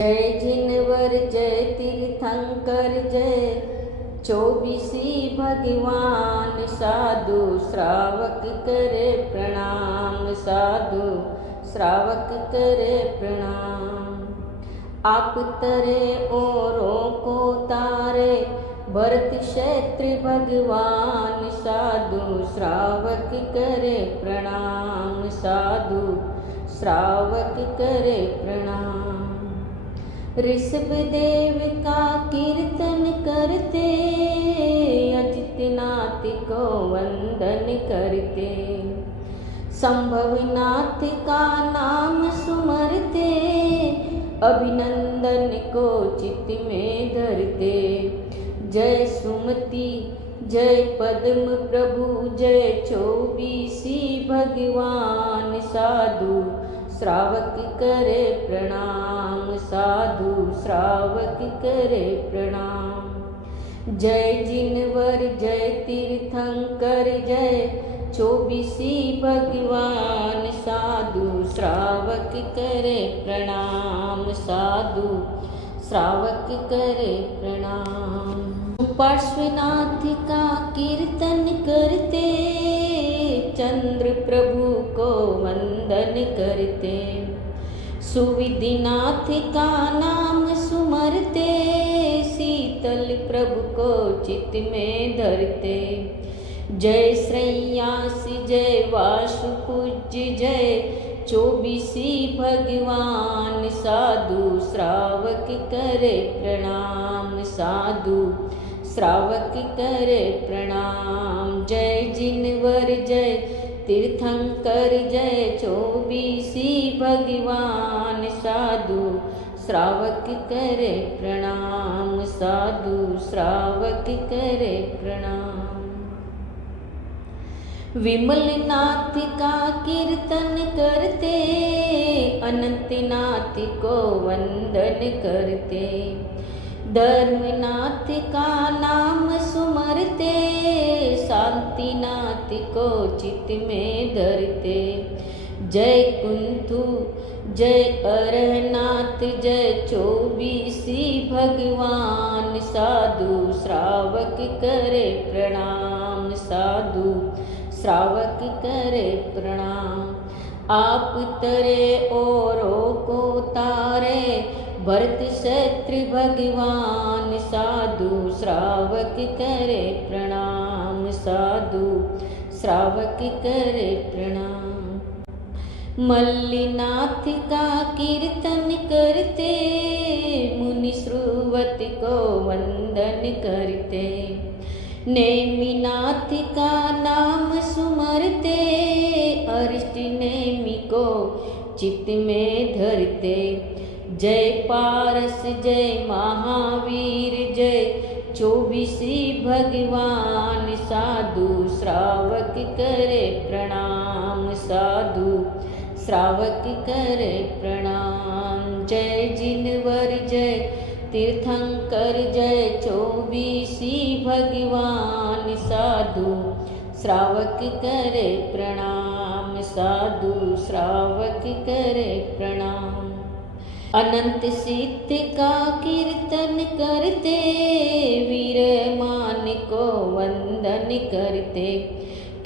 जय जिनवर जय तीर्थंकर जय चौबीसी भगवान। साधु श्रावक करे प्रणाम, साधु श्रावक करे प्रणाम। आप तरे औरों को तारे भरत क्षेत्र भगवान। साधु श्रावक करे प्रणाम, साधु श्रावक करे प्रणाम। ऋषभ देव का कीर्तन करते, अजितनाथ को वंदन करते, संभवनाथ का नाम सुमरते, अभिनंदन को चित्त में धरते। जय सुमति जय पद्म प्रभु जय चौबीसी भगवान। साधु श्रावक करे प्रणाम, साधु श्रावक करे प्रणाम। जय जिनवर जय तीर्थंकर जय चौबीसी भगवान। साधु श्रावक करे प्रणाम, साधु श्रावक करे प्रणाम। पार्श्वनाथ का कीर्तन करते, चंद्र प्रभु को वंदन करते, सुविधिनाथ का नाम सुमरते, शीतल प्रभु को चित्त में धरते। जय श्रेयासी जय वासुपूज्य जय चौबीसी भगवान। साधु श्रावक करे प्रणाम, साधु श्रावक करे प्रणाम। जय जिनवर जय तीर्थंकर जय चौबीसी भगवान। साधु श्रावक करे प्रणाम, साधु श्रावक करे प्रणाम। विमलनाथ का कीर्तन करते, अनंतनाथ को वंदन करते, धर्मनाथ का नाम सुमरते, शांतिनाथ को चित्त में धरते। जय कुंथु जय अरहनाथ जय चौबीसी भगवान। साधु श्रावक करे प्रणाम, साधु श्रावक करे प्रणाम। आप तरे औरों को तारे भरत क्षेत्र भगवान। साधु श्रावक करे प्रणाम, साधु श्रावक करे प्रणाम। मल्लिनाथ का कीर्तन करते, मुनि श्रुवत को वंदन करते, नेमिनाथ का नाम सुमरते, अरिष्ट नेमि को चित्त में धरते। जय पारस जय महावीर जय चौबीसी भगवान। साधु श्रावक करे प्रणाम, साधु श्रावक करे प्रणाम। जय जिनवर जय तीर्थंकर जय चौबीसी भगवान। साधु श्रावक करे प्रणाम, साधु श्रावक करे प्रणाम। अनंत सिद्ध का कीर्तन करते, वीरमान को वंदन करते,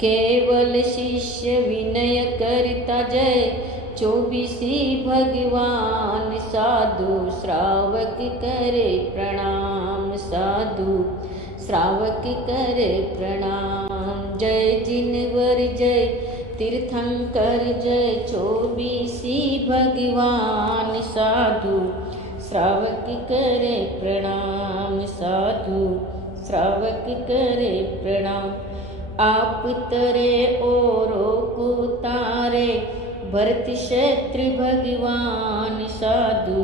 केवल शिष्य विनय करता जय चौबीसी भगवान। साधु श्रावक करे प्रणाम, साधु श्रावक करे प्रणाम। जय जिनवर जय तीर्थंकर जय चौबीसी भगवान। साधु श्रावक करे प्रणाम, साधु श्रावक करे प्रणाम। आप तरे औरों को तारे भरत क्षेत्र भगवान। साधु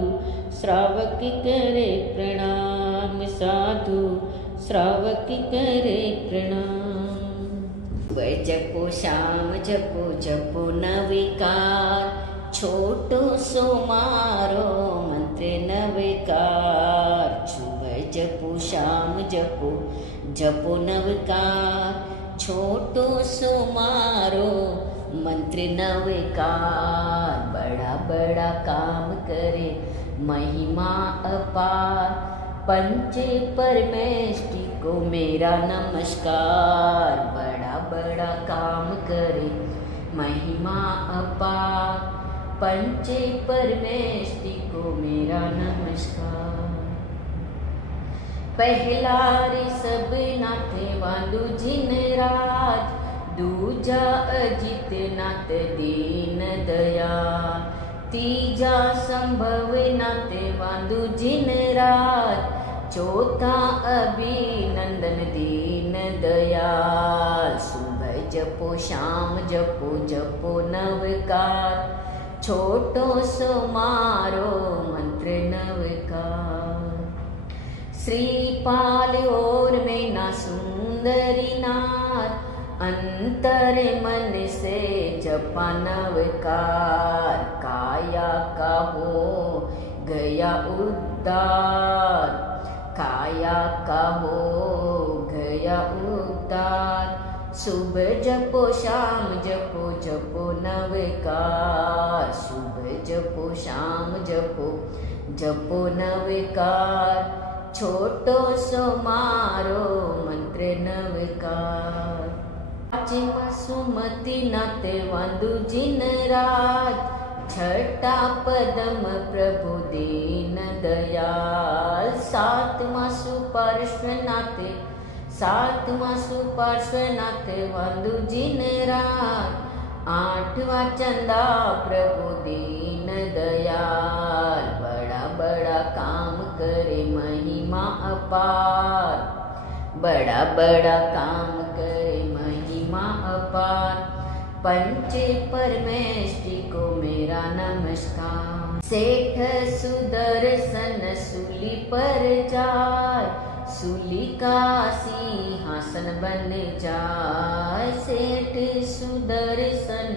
श्रावक करे प्रणाम, साधु श्रावक करे प्रणाम। जपो श्याम जपो जपो नविकार, छोटो सो मारो मंत्र नविकार। सुबह जपो श्याम जपो जपो नविकार, छोटो सो मारो मंत्र नविकार। बड़ा बड़ा काम करे महिमा अपार। पंच परमेष्टि को मेरा नमस्कार, बड़ा बड़ा काम करे महिमा अपार। पंच परमेष्टि को मेरा नमस्कार। पहला ऋषभ नाथ वांदू जिन राज, दूजा अजित नाथ दीन दया, तीजा संभव नाथ वांदू जिन राज, चौथा अभिनंदन दीन दयाल। सुबह जपो शाम जपो जपो नवकार, छोटो सो मारो मंत्र नवकार। श्रीपाल और मैना सुंदरी नाथ, अंतर मन से जपा नवकार। काया का हो गया उद्धार, काया का हो गया उद्धार। सुबह जपो शाम जपो जपो नवकार, सुबह जपो शाम जपो जपो नवकार। छोटो सो मारो मंत्र नवकार। पांचवा सुमति नाथ वांदू जिन राज, छठा पदम प्रभु दीन दयाल। सातवां सुपार्श्वनाथ, सातवां सुपार्श्वनाथ वांदू जिन राज, आठवां चंदा प्रभु दीन दयाल। बड़ा बड़ा काम करे महिमा अपार, बड़ा बड़ा काम करे महिमा अपार। पंच परमेष्टि को मेरा नमस्कार। सेठ सुदर्शन सूली पर जाय, सूली का सिंहासन बन जाय। सेठ सुदर्शन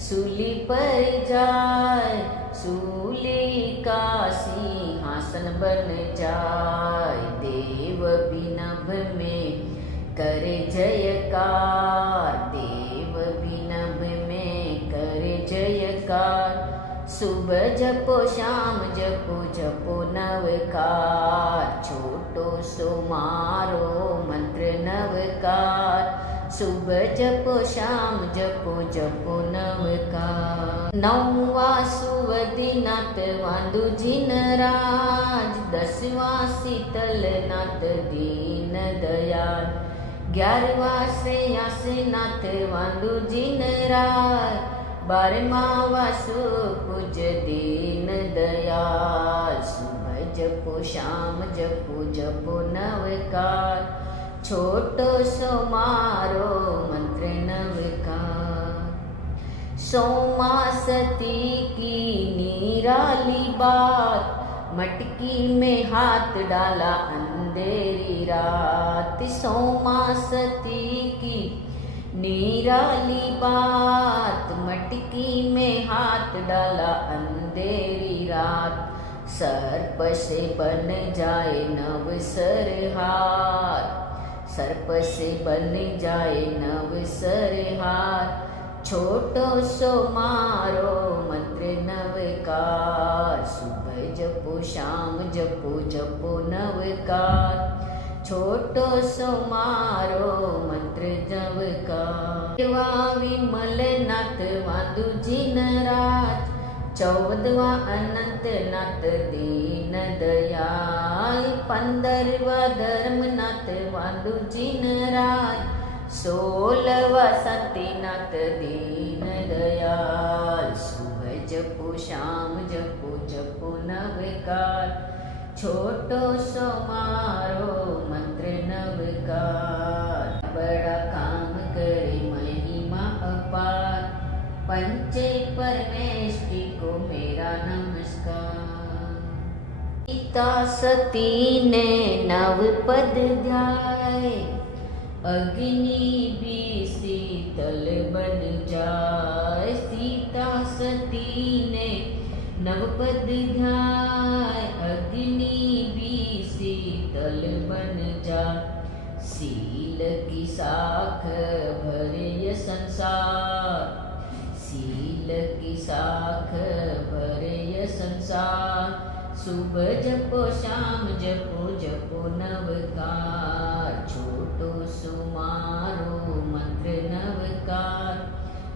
सूली पर जाय, सूली का सिंहासन बन जाय। देव विनभ में करे जयकार, देव विनभ में करे जयकार। सुबह जपो शाम जपो जपो नवकार, छोटो सो मारो मंत्र नवकार। सुबह जपो शाम जपो जपो नवकार। नौवा सुवदि नाथ वांदू जिन राज, दसवां शीतल नाथ दीन दयाल। 11वां श्रेयस नाथ वांदू जिन राज, 12वां वासु पूज दीन दयाल। सुबह जपो शाम जपो जपो नवकार, छोटो सो मारो मंत्र नवकार। सोमा सती की निराली बात, मटकी में हाथ डाला अंधेरी रात। सोमा सती की निराली बात, मटकी में हाथ डाला अंधेरी रात। सर्प से बन जाए नव सरहार, सर्प से बन जाए नव सरहार। छोटो सो मारो मंत्र नवकार, सुबह जपो शाम जपो जपो नवकार। छोटो सो मारो मंत्र नवकार। 13वां विमल नाथ वांदू जिन राज, 14वां अनंत नाथ दीन दयाल। 15वां धर्मनाथ वांदू जिन राज, 16वां शांतिनाथ दीन दयाल। सुबह जपो शाम जपो जपो नवकार, छोटो सो मारो मंत्र नवकार। बड़ा काम करे महिमा अपार, पंच परमेष्टि को मेरा नमस्कार। सीता सती ने नव पद ध्याय, अग्नि भी शीतल बन जाए। सीता सती ने नवपद ध्याय, अग्नि भी शीतल बन जाए। सील की साख भरे ये संसार, सील की साख भरे ये संसार। सुबह जपो शाम जपो जपो नवकार, छोटो सुमारो मंत्र नवकार।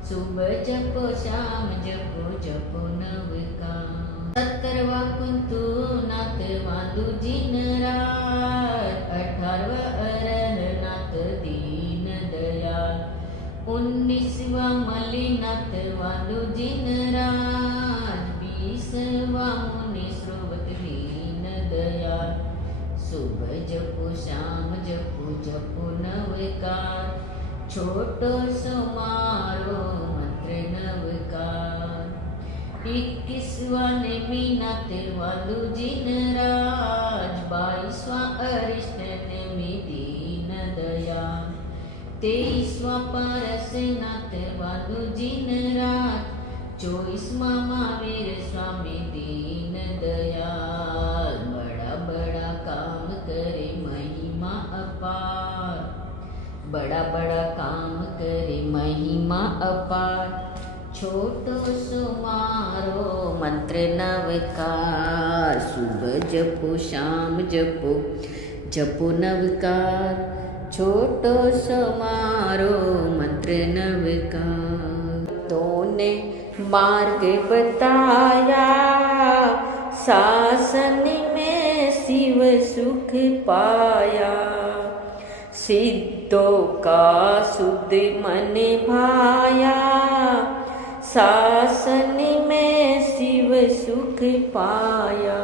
सुबह जपो शाम जपो जपो नवकार। 17वा कुंतु नाथ वांदू जिन रात, 18वां अरहनाथ दीन दयाल, 19वां मलिनाथ वांदू जिन रात, 20वां मुनि श्रोवत दीन दयाल। सुबह जपो शाम जपो जपो नवकार, छोटो समारो मंत्र नवकार। 21वां नेमिनाथ वांदू जिन राज, 22वां अरिष्ट नेमि दीन दयाल, 23वां पारसनाथ वांदू जिन राज, 24वां महावीर स्वामी दीन दयाल। बड़ा बड़ा काम करे महिमा अपार, बड़ा बड़ा काम करे महिमा अपार, छोटो सुमारो मंत्र नवकार। सुबह जपो शाम जपो जपो नवकार, छोटो समारो मंत्र नवकार। तूने मार्ग बताया, शासन में शिव सुख पाया, सिद्धों का शुद्ध मन भाया, शासन में शिव सुख पाया।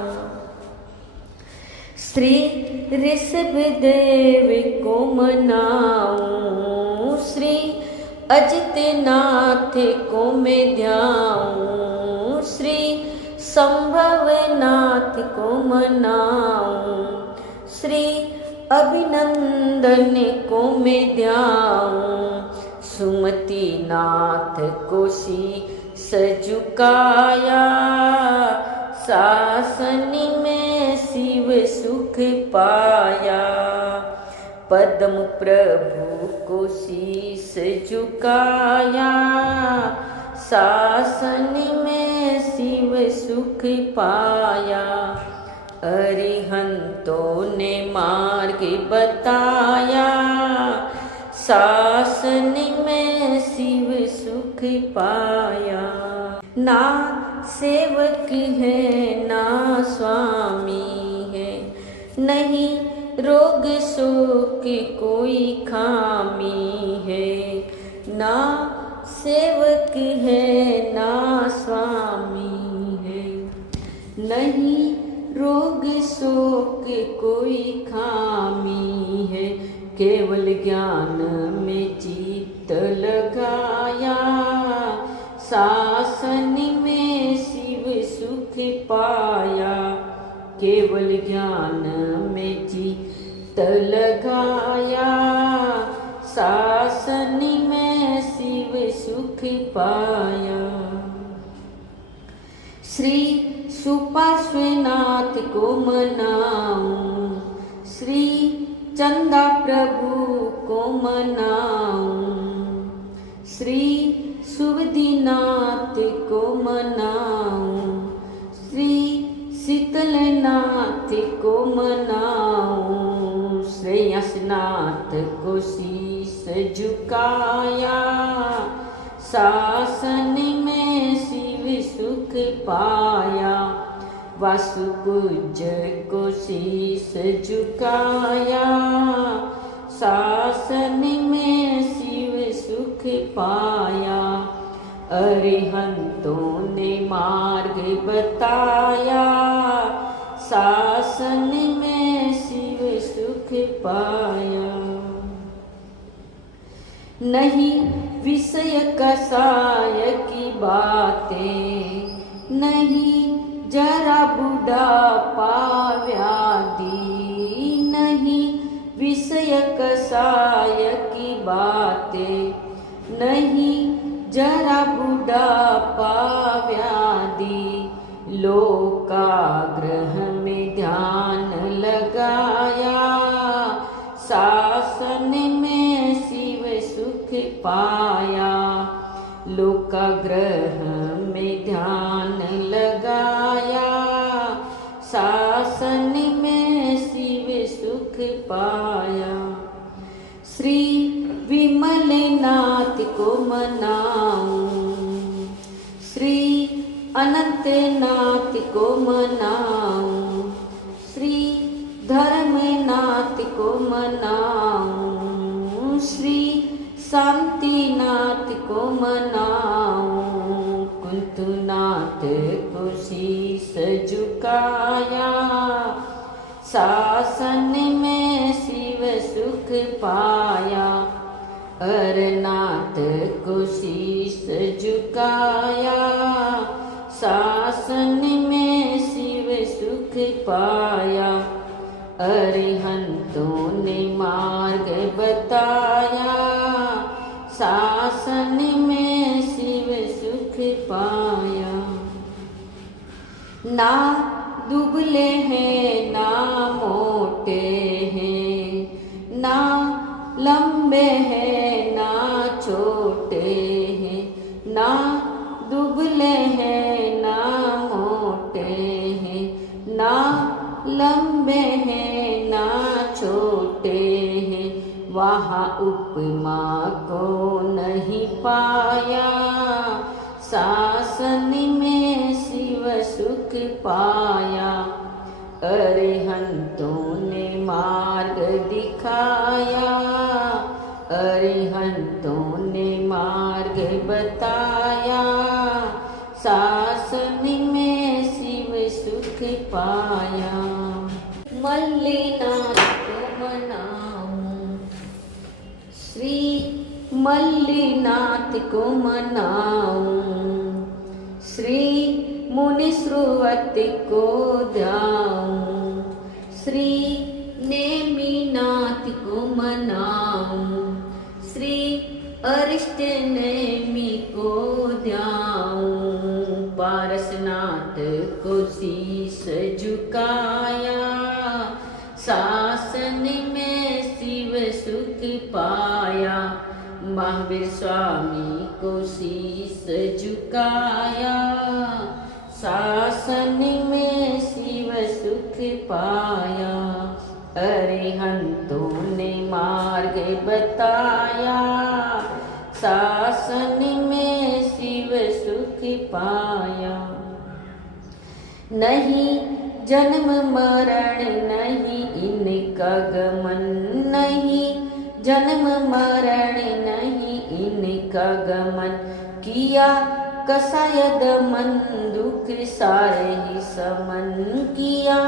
श्री ऋषभदेव को मनाऊं, श्री अजितनाथ को मैं ध्याऊं, श्री संभवनाथ को मनाऊं, श्री अभिनंदन को मैं ध्याऊं, सुमति नाथ को शीस झुकाया, शासन में शिव सुख पाया। पद्म प्रभु को शीस झुकाया, शासन में शिव सुख पाया। अरिहंतों ने मार्ग बताया, शासन में शिव सुख पाया। ना सेवक है ना स्वामी है, नहीं रोग शोक कोई खामी है। ना सेवक है ना स्वामी है, नहीं रोग शोक कोई खामी है। केवल ज्ञान में चित्त लगाया, शासन में शिव सुख पाया। केवल ज्ञान में चित्त लगाया, शासन में शिव सुख पाया। श्री सुपार्श्वनाथ को मनाऊं, श्री चंदा प्रभु को मनाऊं, श्री सुवधिनाथ को मनाऊं, श्री शीतलनाथ को मनाऊं, श्रेयसनाथ को शीस झुकाया, शासन में शिव सुख पाया। वासुपूज्य को शीस झुकाया, शासन में शिव सुख पाया। अरिहंतों ने मार्ग बताया, शासन में शिव सुख पाया। नहीं विषय कसाय की बातें, नहीं जरा बुढ़ापा व्याधि, नहीं विषय कसाय की बातें, नहीं जरा बुढ़ापा व्याधि। लोकाग्रह में ध्यान लगाया, शासन में शिव सुख पाया। लोकाग्रह में ध्यान लगाया, शासन में शिव सुख पाया। श्री विमलनाथ को मनाऊं, श्री अनंतनाथ को मनाऊं, श्री धर्मनाथ को मनाऊं, श्री शांतिनाथ को मनाऊं। कुंतुनाथ को शीश झुकाया, शासन में शिव सुख पाया। अरनाथ को शीश झुकाया, शासन में शिव सुख पाया। अरिहंतों ने मार्ग बताया, शासन में शिव सुख पाया। ना दुबले हैं ना मोटे हैं, ना लंबे हैं ना छोटे हैं, ना दुबले हैं ना मोटे हैं, ना लंबे हैं ना छोटे हैं। वहाँ उपमा को नहीं पाया, शासन में शिव सुख पाया। अरिहंतों ने मार्ग दिखाया, अरिहंतों ने मार्ग बताया, शासन में शिव सुख पाया। मल्लिनाथ को मनाऊं, श्री मल्लिनाथ को मनाऊं, श्री मुनिश्रुवति को ध्याऊं, श्री नेमिनाथ को मनाऊं, श्री अरिष्ट नेमि को ध्याऊं। पारसनाथ को शीश झुकाया, शासन में शिव सुख पाया। महावीर स्वामी को शीश झुकाया, शासन में शिव सुख पाया। अरिहंतों ने मार्ग बताया, शासन में शिव सुख पाया। नहीं जन्म मरण नहीं इनका गमन, नहीं जन्म मरण नहीं इनका गमन। किया कसाय दमन दुख सारे ही समन, किया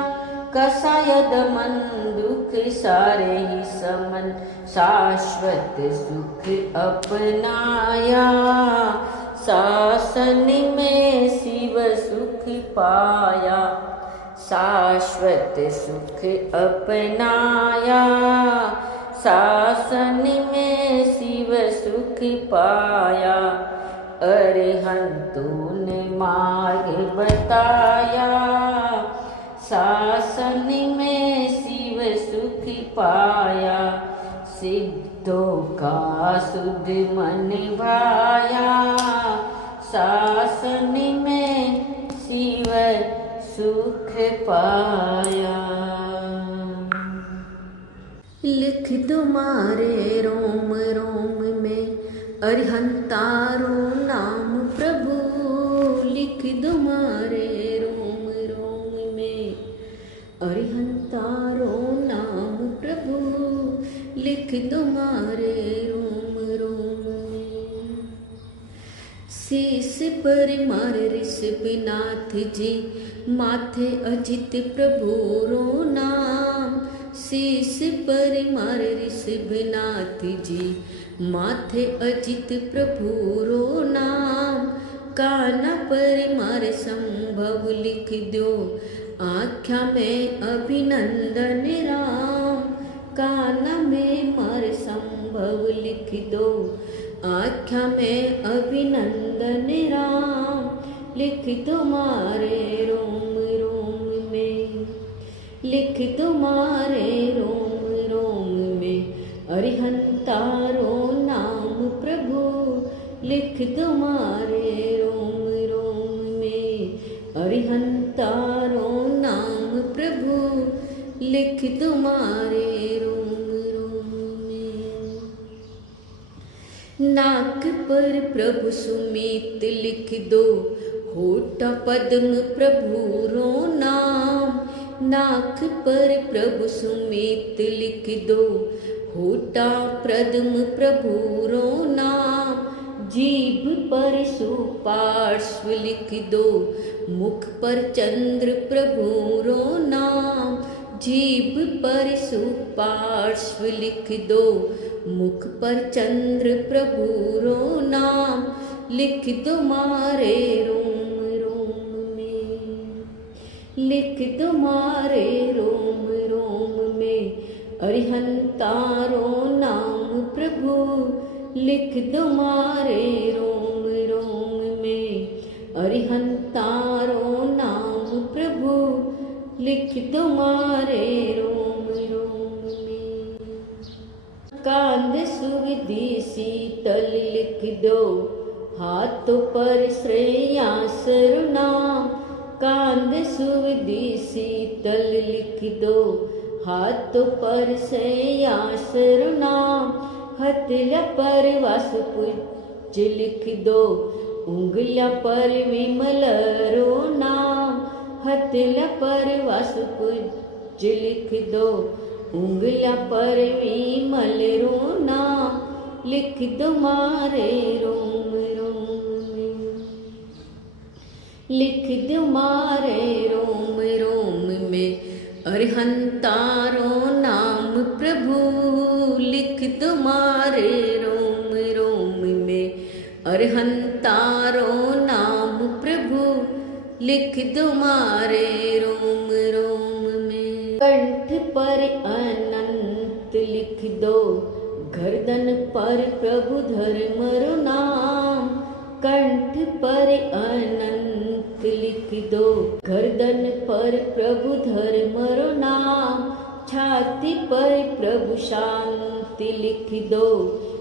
कसाय दमन दुख सारे ही समन। शाश्वत सुख अपनाया, शासन में शिव सुख पाया। शाश्वत सुख अपनाया, शासन में शिव सुख पाया। अरिहंतों ने मार्ग बताया, शासन में शिव सुख पाया। सिद्धों का शुद्ध मन भाया, शासन में शिव सुख पाया। लिख तुम्हारे रोम रोम में अरिहंतारो नाम प्रभु, लिख तुम्हारे रोम रोम में अरिहंतारो नाम प्रभु, लिख तुम्हारे रोम रोम में। शीश पर मार ऋषभनाथ जी, माथे अजित प्रभु रो नाम। शीश पर मार ऋषभनाथ जी, माथे अजित प्रभु रो नाम। काना पर मार संभव लिख दो, आख्या में अभिनंदन राम। काना में मार संभव लिख दो, आख्या में अभिनंदन राम। लिख तुम्हारे रोम रोम में, लिख तुम्हारे रोम रोम में अरिहंतारो नाम प्रभु, लिख तुम्हारे रोम रोम में अरिहंतारो नाम प्रभु। लिख तुम्हारे रोम रोम में। नाक पर प्रभु सुमित लिख दो, होठ पद्म प्रभु रो नाम। नाक पर प्रभु सुमित लिख दो, होठा पद्म प्रभु रो नाम। जीभ पर सुपार्श्व लिख दो, मुख पर चंद्र प्रभु रो नाम। जीभ पर सुपार्श्व लिख दो, मुख पर चंद्र प्रभु रो नाम। लिख दो मारे रोम रोम में, लिख दो मारे रोम रोम में। अरिहंतारो नाम प्रभु, लिख दो मारे रोम रोम में। अरिहंतारो नाम प्रभु, लिख दो मारे रोम रोम में। कांध सुविधि शीतल लिख दो, हाथों पर श्रेयांसर नाम। कांध सुविधि शीतल लिख दो, हाथों पर श्रेयांसर नाम। हथेलियां पर वासुपूज्य लिख दो, उंगलियां पर विमल रो नाम। हथेलियां पर वासुपूज्य लिख दो, उंगलियां पर विमल रो नाम। लिख दो मारे रोम रोम में, लिख दो मारे रोम रोम में। अरिहंतारो नाम प्रभु, लिख दो मारे रोम रोम में। अरिहंतारो नाम प्रभु, लिख दो मारे रोम रोम में। कंठ पर अनंत लिख दो, गर्दन पर प्रभु धर्मरो नाम। कंठ पर अनंत लिख दो, गर्दन पर प्रभु धर्मरो नाम। छाती पर प्रभु शांति लिख दो,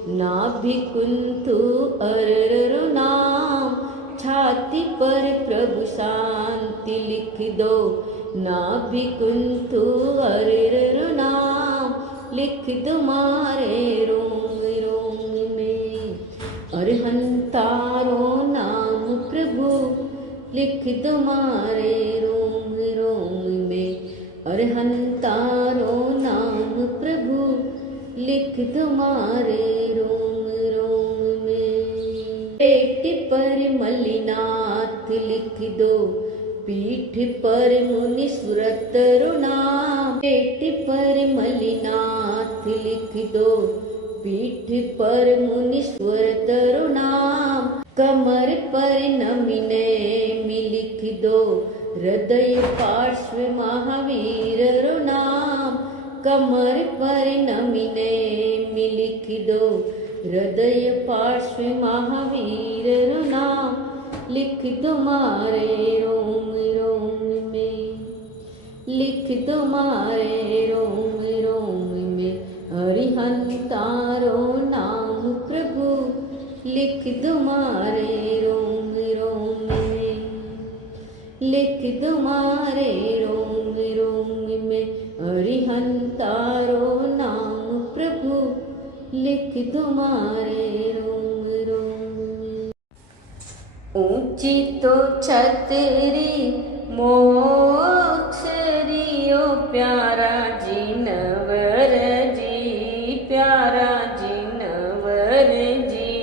नाभि कुंतु अररो नाम। छाती पर प्रभु शांति लिख दो, नाभि कुंतु अररो नाम। लिख दो मारे रोम रोम में। अरिहंतारो नाम प्रभु, लिख दो मारे रोम रोम में। अरिहंतारो नाम प्रभु, लिख दो मारे रोम रोम में। पेट पर मलिनाथ लिख दो, पीठ पर मुनीश्वरतरो नाम। पेट पर मलिनाथ लिख दो, पीठ पर मुनीश्वरतरो नाम। कमर पर नमिने लिख दो, हृदय पार्श्व महावीररो नाम। कमर पर नमिने लिख दो, हृदय पार्श्व महावीररो नाम। लिख दो मारे रोम रोम में, लिख दो मारे रोम रोम में। अरिहंतारो नाम प्रभु, लिख दो मारे रोम रोम में। लिख दो मारे रोम रोम में। अरिहंतारो नाम प्रभु, लिख दो मारे रोम रोम में। ऊंची तो छतरी मोक्षरी ओ प्यारा जिनवर जी, प्यारा जिनवर जी।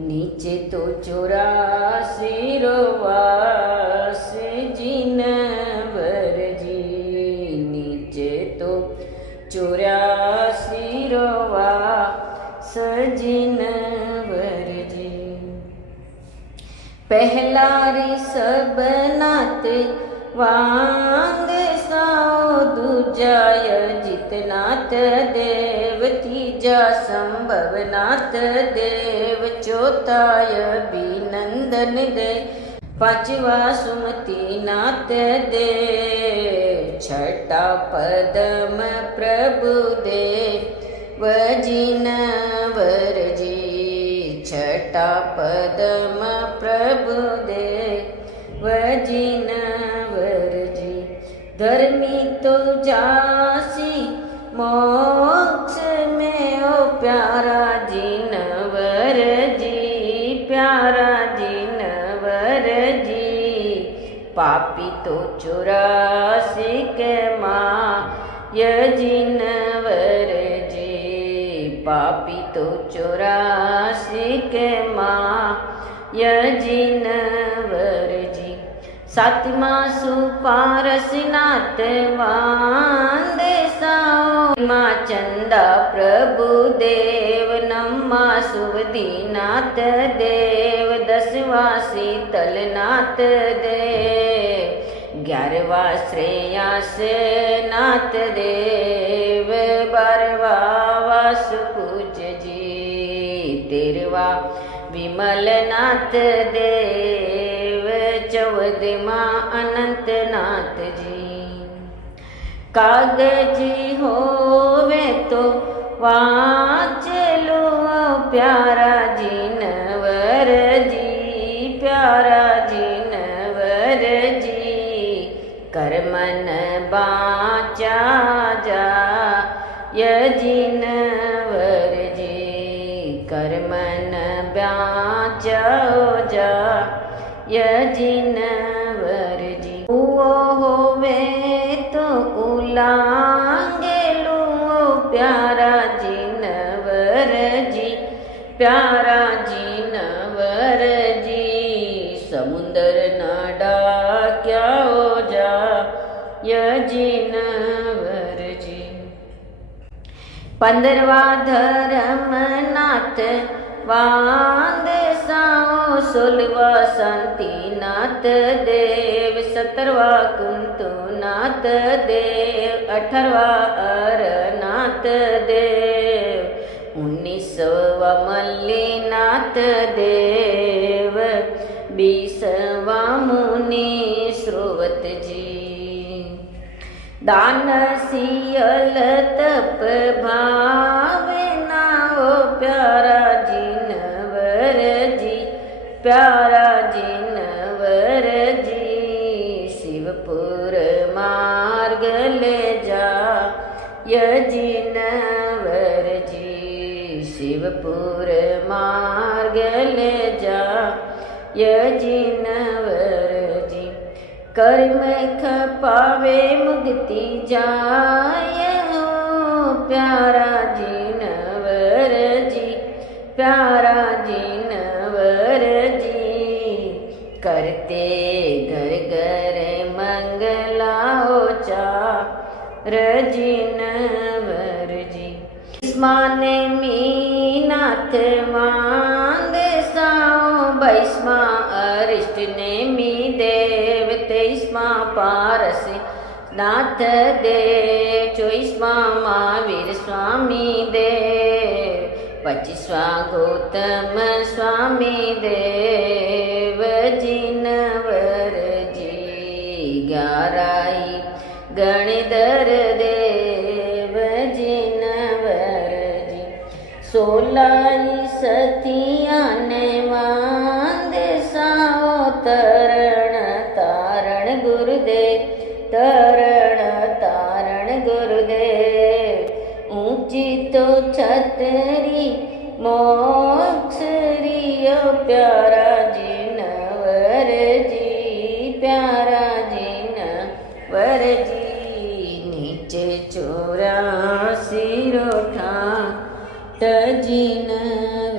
नीचे तो 84 वास जिनवर जी। नीचे तो 84 वास जिनवर जी। पहला ऋषभ नाथ वांग साओ, दूजा अजितनाथ देव, तीजा संभवनाथ देव, चौथा अभिनंदन देव, पांचवा सुमतिनाथ देव, छठा पद्म प्रभु देव जिनवर जी। छठा पद्म प्रभु देव जिनवर जी। धर्मी तो जासी मोक्ष में ओ प्यारा जिनवर जी, प्यारा जिनवर जी। पापी तो 84 के माय जिनवर जी, पापी तो 84 के माय जिनवर जी। सातमा सुपारस नाथ वांदे साओ माँ चंदा प्रभु देव, नमा सुवदीनाथ देव, 10वां शीतलनाथ देव, 11वां श्रेयास नाथ देव, 12वां वासुपूज्य जी, 13वां विमलनाथ देव, 14वां अनंतनाथ जी। कागजी होवे तो वाँच लो प्यारा जिनवर जी, प्यारा जिनवर जी। कर्मन बाचा जा य जिनवर जी, कर्मन बाचा जा य जिनवर जी। वो होवे तो उलांगे लो प्यारा जिनवर जी, प्यारा जिनवर जी। समुंदर न डाक्या हो जा य जिनवर जी। 15वां धर्मनाथ वांदे साओ, 16वां शांतिनाथ देव, 17वां कुंतुनाथ देव, 18वां अरनाथ देव, 19वां मल्लीनाथ देव, 20वां मुनि श्रोवत जी। दान सियल तप भावना ओ प्यारा जिनवर जी, प्यारा जिनवर जी। शिवपुर मार्ग ले जा य जिनवर जी, शिवपुर मार्ग ले जा य जिनवर जी। कर्म खपावे मुक्ति जाय हो प्यारा जिनवर जी, प्यारा जिनवर जी। करते घर घर मंगला हो चार जिनवर जी। माने मीनाथ वांदे साओ, 22वां अरिष्ट नेमी देव, 23वां पारस नाथ देव, 24वां महावीर स्वामी देव, 25वां गौतम स्वामी देव जिनवर जी। 11 गणधर देव जिनवर जी। 16 सतिया ने वांदे साओ, तरण तारण गुरुदेव, तरण तारण गुरुदेव। ऊंची तो छतरी मोक्षरी प्यारा जिनवर जी, प्यारा जिनवर जी। नीचे 84 रोठा जिनवर